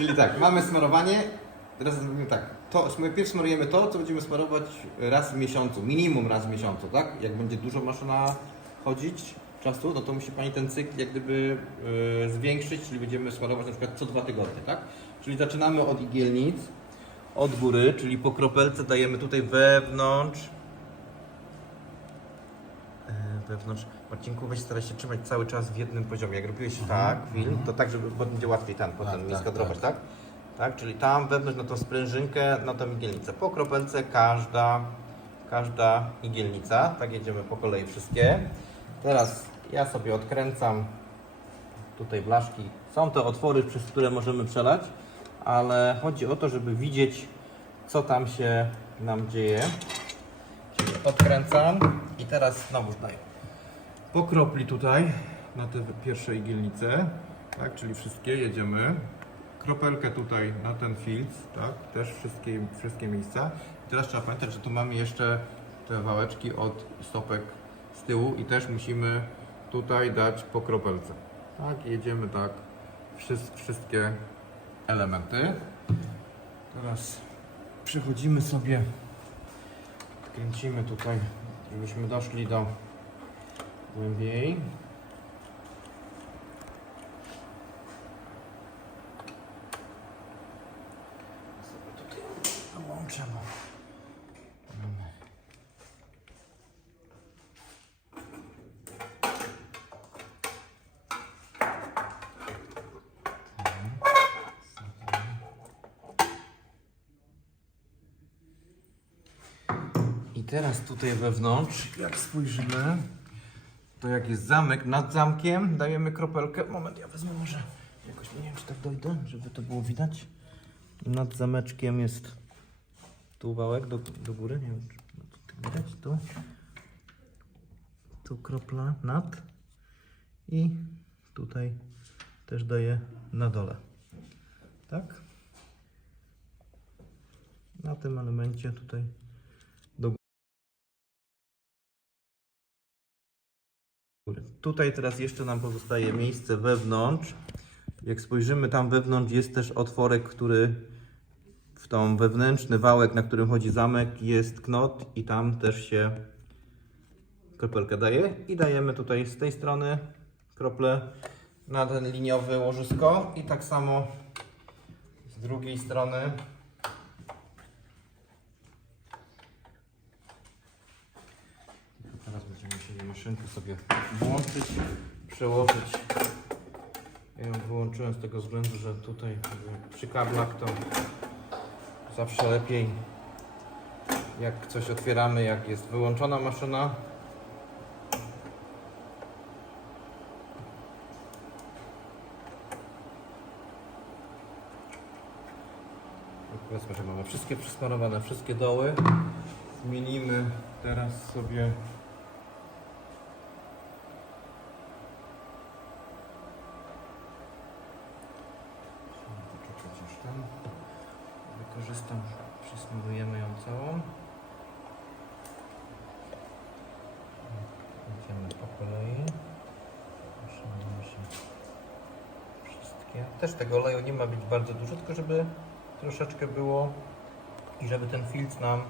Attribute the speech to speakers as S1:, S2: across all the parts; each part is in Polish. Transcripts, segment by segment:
S1: Czyli tak, mamy smarowanie. Teraz zrobimy tak. To, smarujemy to, co będziemy smarować raz w miesiącu, minimum raz w miesiącu, tak? Jak będzie dużo maszyna chodzić czasu, no to musi Pani ten cykl jak gdyby e, zwiększyć, czyli będziemy smarować na przykład co dwa tygodnie, tak? Czyli zaczynamy od igielnic, od góry, czyli po kropelce dajemy tutaj wewnątrz wewnątrz. Marcinku, weź staraj się trzymać cały czas w jednym poziomie. Jak robiłeś tak, film, to tak, żeby bo będzie łatwiej tam potem
S2: Tak, tak,
S1: skadrować,
S2: tak.
S1: tak? tak? czyli tam wewnątrz na tą sprężynkę, na tą igielnicę. Po kropelce każda, każda igielnica. Tak jedziemy po kolei wszystkie. Teraz ja sobie odkręcam tutaj blaszki. Są to otwory, przez które możemy przelać, ale chodzi o to, żeby widzieć, co tam się nam dzieje. Czyli odkręcam i teraz znowu daję. Po kropli tutaj na te pierwsze igielnice, tak, czyli wszystkie jedziemy. Kropelkę tutaj na ten filc, tak, też wszystkie, wszystkie miejsca. I teraz trzeba pamiętać, że tu mamy jeszcze te wałeczki od stopek z tyłu i też musimy tutaj dać po kropelce. Tak, jedziemy tak wszyst- wszystkie elementy. Teraz przechodzimy sobie, kręcimy tutaj, żebyśmy doszli do głębiej. I teraz tutaj wewnątrz, jak spojrzymy, to jak jest zamek, nad zamkiem dajemy kropelkę. Moment, ja wezmę może jakoś, nie wiem czy tak dojdę, żeby to było widać. Nad zameczkiem jest tu wałek do, do góry, nie wiem czy no, to tak widać, tu. Tu kropla nad i tutaj też daję na dole. Tak? Na tym elemencie tutaj Tutaj teraz jeszcze nam pozostaje miejsce wewnątrz. Jak spojrzymy tam wewnątrz jest też otworek, który w tą wewnętrzny wałek, na którym chodzi zamek jest knot i tam też się kropelkę daje. I dajemy tutaj z tej strony krople na ten liniowy łożysko. I tak samo z drugiej strony Teraz będziemy maszynkę sobie włączyć, przełożyć. Ja ją wyłączyłem z tego względu, że tutaj przy kablach to zawsze lepiej jak coś otwieramy, jak jest wyłączona maszyna. Powiedzmy, że mamy wszystkie przysmarowane, wszystkie doły. Zmienimy teraz sobie Musimy poczekać aż tam. Wykorzystam, przysmarujemy ją całą. Idziemy po kolei. Się wszystkie. Też tego oleju nie ma być bardzo dużo, tylko żeby troszeczkę było i żeby ten filc nam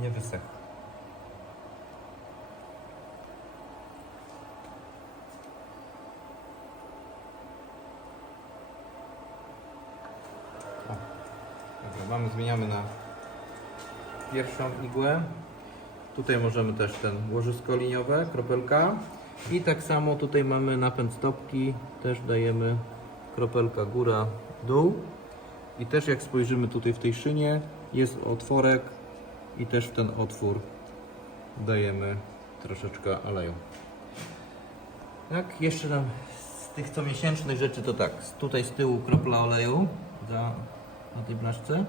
S1: nie wysechł. O, Dobra, mamy, zmieniamy na pierwszą igłę. Tutaj możemy też ten łożysko liniowe, kropelka. I tak samo tutaj mamy napęd stopki, też dajemy kropelka góra, dół. I też jak spojrzymy tutaj w tej szynie, jest otworek i też w ten otwór dajemy troszeczkę oleju. Tak, jeszcze nam z tych co miesięcznych rzeczy to tak, tutaj z tyłu kropla oleju za, na tej blaszce.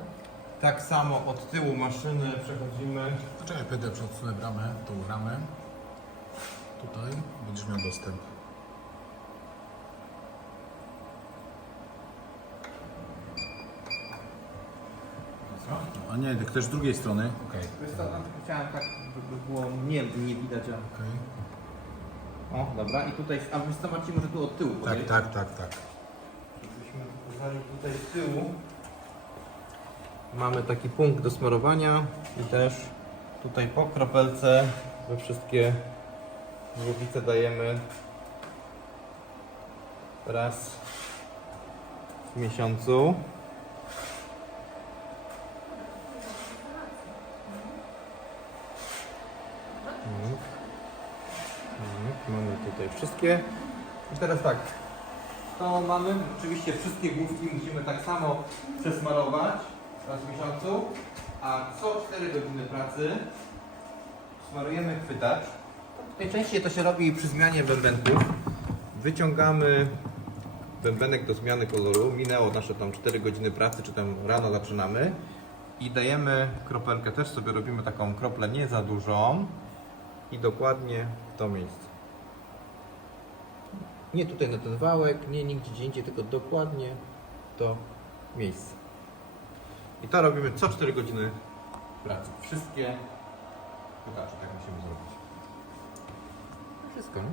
S1: Tak samo od tyłu maszyny przechodzimy
S2: Poczekaj, Peter, odsunę bramę, tą bramę. Tutaj będziesz miał dostęp. A nie, tak też z drugiej strony. Okej.
S1: Wiesz co, no, chciałem tak, żeby było mnie nie widać, a...
S2: okej.
S1: O, dobra, i tutaj, a wiesz co Marcin, może tu od tyłu
S2: Tak,
S1: podejść?
S2: tak, tak, tak.
S1: Żebyśmy tutaj z tyłu mamy taki punkt do smarowania i też tutaj po kropelce we wszystkie głowice dajemy raz w miesiącu. Mamy tutaj wszystkie. I teraz tak, to mamy, oczywiście wszystkie główki musimy tak samo przesmarować raz w miesiącu, a co 4 godziny pracy smarujemy chwytacz. Najczęściej to się robi przy zmianie bębenków. Wyciągamy bębenek do zmiany koloru. Minęło nasze tam 4 godziny pracy, czy tam rano zaczynamy. I dajemy kropelkę, też sobie robimy taką kroplę nie za dużą i dokładnie w to miejsce. Nie tutaj na ten wałek, nie nigdzie gdzie indziej, tylko dokładnie to miejsce. I to robimy co 4 godziny pracy. Wszystkie chwytacze tak musimy zrobić. Wszystko, nie?